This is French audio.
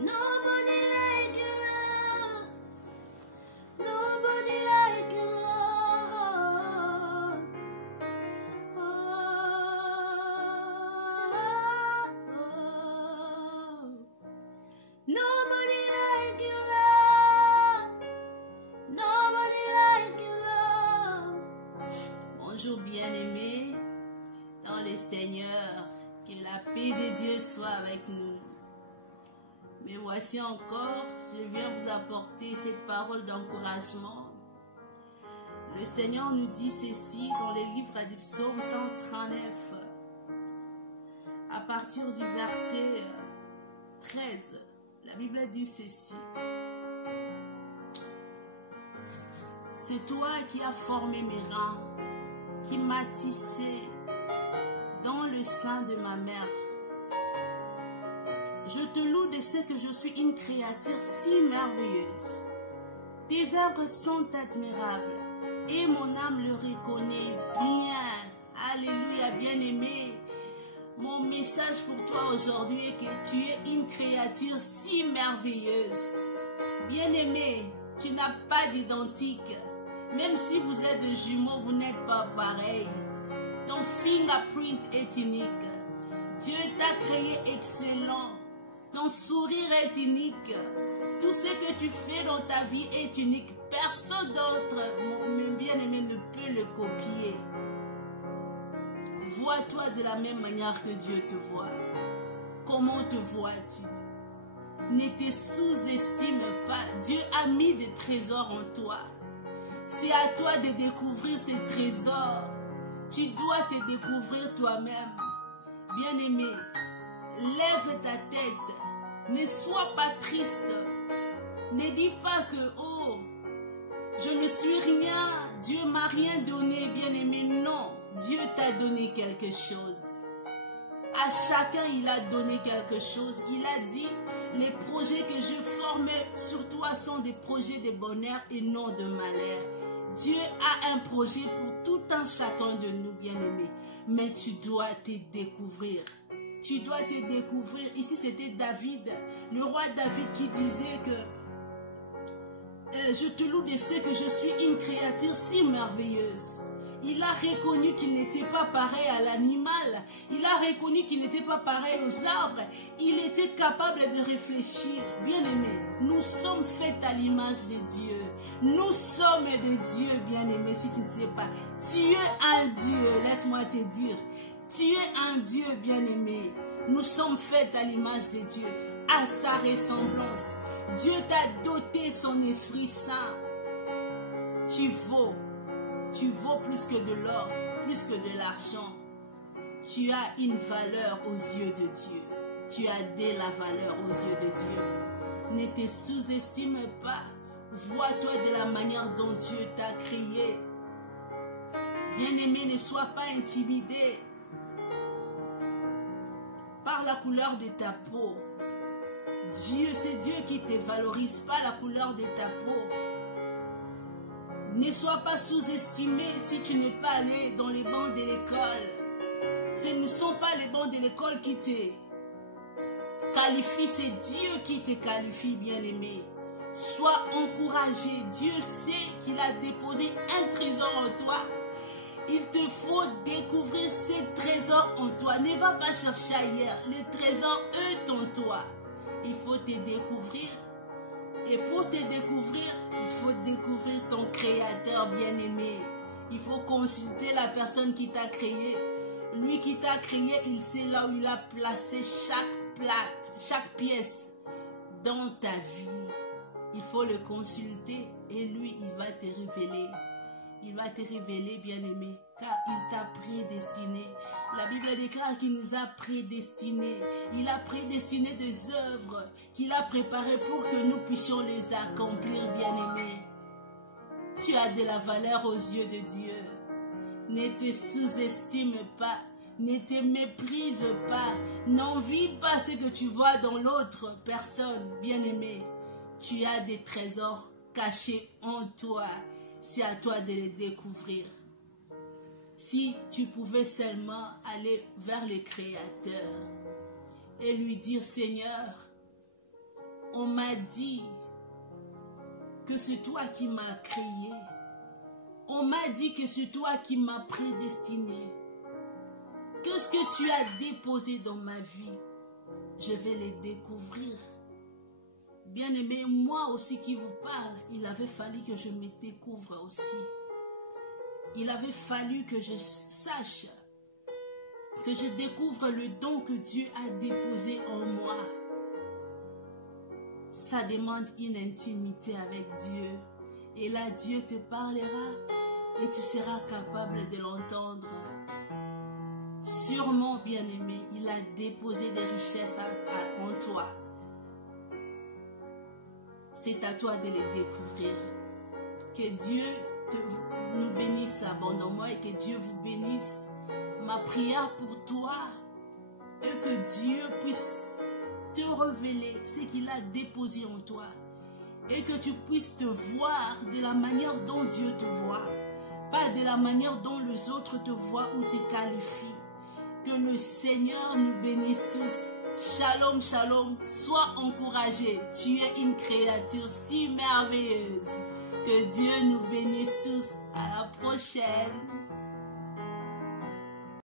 Nobody like you, Lord. Nobody like you, Lord. Oh, oh, oh. Nobody like you, Lord. Nobody like you, Lord. Bonjour bien-aimés dans le Seigneur. Que la paix de Dieu soit avec nous. Mais voici encore, je viens vous apporter cette parole d'encouragement. Le Seigneur nous dit ceci dans le livre du psaume 139, à partir du verset 13. La Bible dit ceci. C'est toi qui as formé mes reins, qui m'as tissé dans le sein de ma mère. Je te loue de ce que je suis une créature si merveilleuse. Tes œuvres sont admirables et mon âme le reconnaît bien. Alléluia, bien-aimé. Mon message pour toi aujourd'hui est que tu es une créature si merveilleuse. Bien-aimé, tu n'as pas d'identique. Même si vous êtes des jumeaux, vous n'êtes pas pareil. Ton fingerprint est unique. Dieu t'a créé excellent. Ton sourire est unique. Tout ce que tu fais dans ta vie est unique. Personne d'autre, mon bien-aimé, ne peut le copier. Vois-toi de la même manière que Dieu te voit. Comment te vois-tu? Ne te sous-estime pas. Dieu a mis des trésors en toi. C'est à toi de découvrir ces trésors. Tu dois te découvrir toi-même. Bien-aimé, lève ta tête. Ne sois pas triste. Ne dis pas que, oh, je ne suis rien. Dieu m'a rien donné, bien-aimé. Non, Dieu t'a donné quelque chose. À chacun, il a donné quelque chose. Il a dit, les projets que je formais sur toi sont des projets de bonheur et non de malheur. Dieu a un projet pour tout un chacun de nous, bien-aimés. Mais tu dois te découvrir. Tu dois te découvrir. Ici, c'était David, le roi David qui disait que je te loue de ce que je suis une créature si merveilleuse. Il a reconnu qu'il n'était pas pareil à l'animal. Il a reconnu qu'il n'était pas pareil aux arbres. Il était capable de réfléchir. Bien-aimés, nous sommes faits à l'image de Dieu. Nous sommes de Dieu, bien-aimés, si tu ne sais pas. Tu es un Dieu, laisse-moi te dire. Tu es un Dieu, bien-aimé. Nous sommes faits à l'image de Dieu, à sa ressemblance. Dieu t'a doté de son Esprit Saint. Tu vaux plus que de l'or, plus que de l'argent. Tu as une valeur aux yeux de Dieu. Tu as de la valeur aux yeux de Dieu. Ne te sous-estime pas. Vois-toi de la manière dont Dieu t'a créé. Bien-aimé, ne sois pas intimidé par la couleur de ta peau. Dieu, c'est Dieu qui te valorise, pas la couleur de ta peau. Ne sois pas sous-estimé si tu n'es pas allé dans les bancs de l'école. Ce ne sont pas les bancs de l'école qui te qualifient, c'est Dieu qui te qualifie, bien-aimé. Sois encouragé. Dieu sait qu'il a déposé un trésor en toi. Il te faut découvrir ces trésors en toi. Ne va pas chercher ailleurs. Le trésor est en toi. Il faut te découvrir. Et pour te découvrir, il faut découvrir ton créateur bien-aimé. Il faut consulter la personne qui t'a créé. Lui qui t'a créé, il sait là où il a placé chaque pièce dans ta vie. Il faut le consulter et lui, il va te révéler. Il va te révéler, bien-aimé, car il t'a prédestiné. La Bible déclare qu'il nous a prédestinés. Il a prédestiné des œuvres qu'il a préparées pour que nous puissions les accomplir, bien-aimé. Tu as de la valeur aux yeux de Dieu. Ne te sous-estime pas. Ne te méprise pas. N'envie pas ce que tu vois dans l'autre personne, bien-aimé. Tu as des trésors cachés en toi. C'est à toi de les découvrir. Si tu pouvais seulement aller vers le Créateur et lui dire, Seigneur, On m'a dit que c'est toi qui m'as créé. On m'a dit que c'est toi qui m'as prédestiné. Que ce que tu as déposé dans ma vie, je vais le découvrir. Bien-aimé, moi aussi qui vous parle, il avait fallu que je me découvre aussi. Il avait fallu que je sache, que je découvre le don que Dieu a déposé en moi. Ça demande une intimité avec Dieu. Et là, Dieu te parlera et tu seras capable de l'entendre. Sûrement, bien-aimé, il a déposé des richesses en toi. C'est à toi de les découvrir. Que Dieu nous bénisse abondamment et que Dieu vous bénisse. Ma prière pour toi est que Dieu puisse te révéler ce qu'il a déposé en toi et que tu puisses te voir de la manière dont Dieu te voit, pas de la manière dont les autres te voient ou te qualifient. Que le Seigneur nous bénisse tous. Shalom, shalom, sois encouragé. Tu es une créature si merveilleuse. Que Dieu nous bénisse tous. À la prochaine.